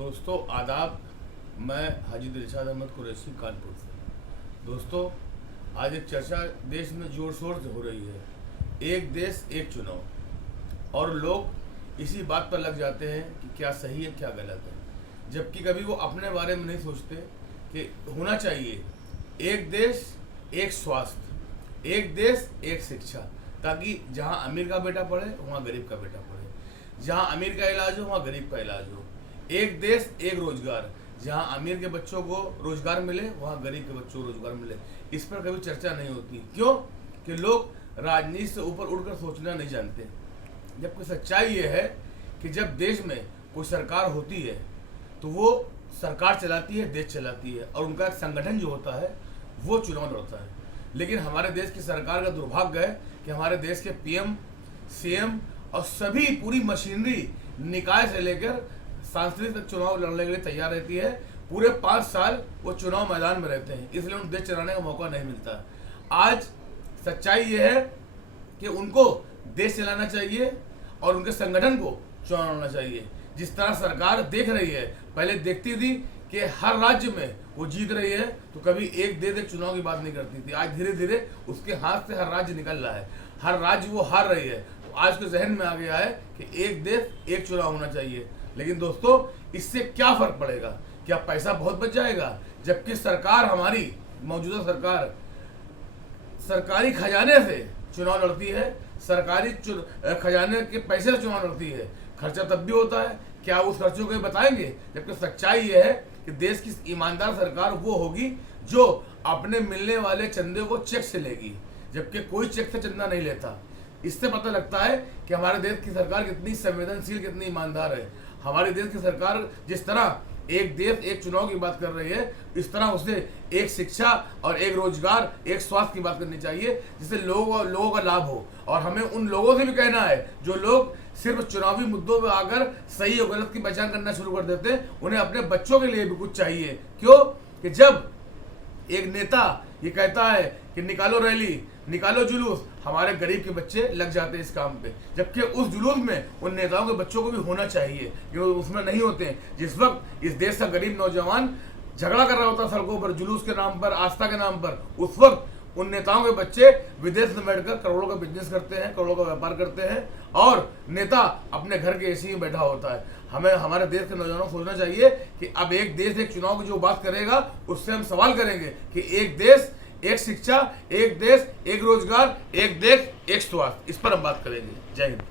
दोस्तों आदाब। मैं हाजी दिलशाद अहमद कुरैशी कानपुर से। दोस्तों आज एक चर्चा देश में जोर शोर से हो रही है, एक देश एक चुनाव, और लोग इसी बात पर लग जाते हैं कि क्या सही है क्या गलत है, जबकि कभी वो अपने बारे में नहीं सोचते कि होना चाहिए एक देश एक स्वास्थ्य, एक देश एक शिक्षा, ताकि जहाँ अमीर का बेटा पढ़े वहाँ गरीब का बेटा पढ़े, जहाँ अमीर का इलाज हो वहाँ गरीब का इलाज हो। एक देश एक रोजगार, जहाँ अमीर के बच्चों को रोजगार मिले वहाँ गरीब के बच्चों को रोजगार मिले। इस पर कभी चर्चा नहीं होती। क्यों? कि लोग राजनीति से ऊपर उठकर सोचना नहीं जानते। जबकि सच्चाई ये है कि जब देश में कोई सरकार होती है तो वो सरकार चलाती है, देश चलाती है, और उनका एक संगठन जो होता है वो चुनाव लड़ता है। लेकिन हमारे देश की सरकार का दुर्भाग्य है कि हमारे देश के पीएम, सीएम और सभी पूरी मशीनरी निकाय से लेकर सांसद तक चुनाव लड़ने के लिए तैयार रहती है। पूरे 5 साल वो चुनाव मैदान में रहते हैं, इसलिए उन्हें देश चलाने का मौका नहीं मिलता। आज सच्चाई ये है कि उनको देश चलाना चाहिए और उनके संगठन को चुनाव लड़ना चाहिए। जिस तरह सरकार देख रही है, पहले देखती थी कि हर राज्य में वो जीत रही है तो कभी एक देश एक चुनाव की बात नहीं करती थी। आज धीरे धीरे उसके हाथ से हर राज्य निकल रहा है, हर राज्य वो हार रही है। तो आज के जहन में आ गया है कि एक देश एक चुनाव होना चाहिए। लेकिन दोस्तों इससे क्या फर्क पड़ेगा? क्या पैसा बहुत बच जाएगा? जबकि सरकार, हमारी मौजूदा सरकार सरकारी खजाने से चुनाव लड़ती है, सरकारी खजाने के पैसे से चुनाव लड़ती है। खर्चा तब भी होता है, क्या उस खर्चों को बताएंगे? जबकि सच्चाई ये है कि देश की ईमानदार सरकार वो होगी जो अपने मिलने वाले चंदे को चेक से लेगी, जबकि कोई चेक से चंदा नहीं लेता। इससे पता लगता है कि हमारे देश की सरकार कितनी संवेदनशील, कितनी ईमानदार है। हमारे देश की सरकार जिस तरह एक देश एक चुनाव की बात कर रही है, इस तरह उसे एक शिक्षा और एक रोजगार, एक स्वास्थ्य की बात करनी चाहिए, जिससे लोगों का लाभ हो। और हमें उन लोगों से भी कहना है जो लोग सिर्फ चुनावी मुद्दों पर आकर सही और गलत की पहचान करना शुरू कर देते हैं, उन्हें अपने बच्चों के लिए भी कुछ चाहिए। क्यों? कि जब एक नेता ये कहता है कि निकालो रैली, निकालो जुलूस, हमारे गरीब के बच्चे लग जाते हैं इस काम पे, जबकि उस जुलूस में उन नेताओं के बच्चों को भी होना चाहिए, जो उसमें नहीं होते हैं। जिस वक्त इस देश का गरीब नौजवान झगड़ा कर रहा होता है सड़कों पर, जुलूस के नाम पर, आस्था के नाम पर, उस वक्त उन नेताओं के बच्चे विदेश में बैठकर करोड़ों का बिजनेस करते हैं, करोड़ों का व्यापार करते हैं, और नेता अपने घर के एसी में बैठा होता है। हमें हमारे देश के नौजवानों को सोचना चाहिए कि अब एक देश एक चुनाव की जो बात करेगा उससे हम सवाल करेंगे कि एक देश एक शिक्षा, एक देश एक रोजगार, एक देश एक स्वास्थ्य, इस पर हम बात करेंगे। जय हिंद।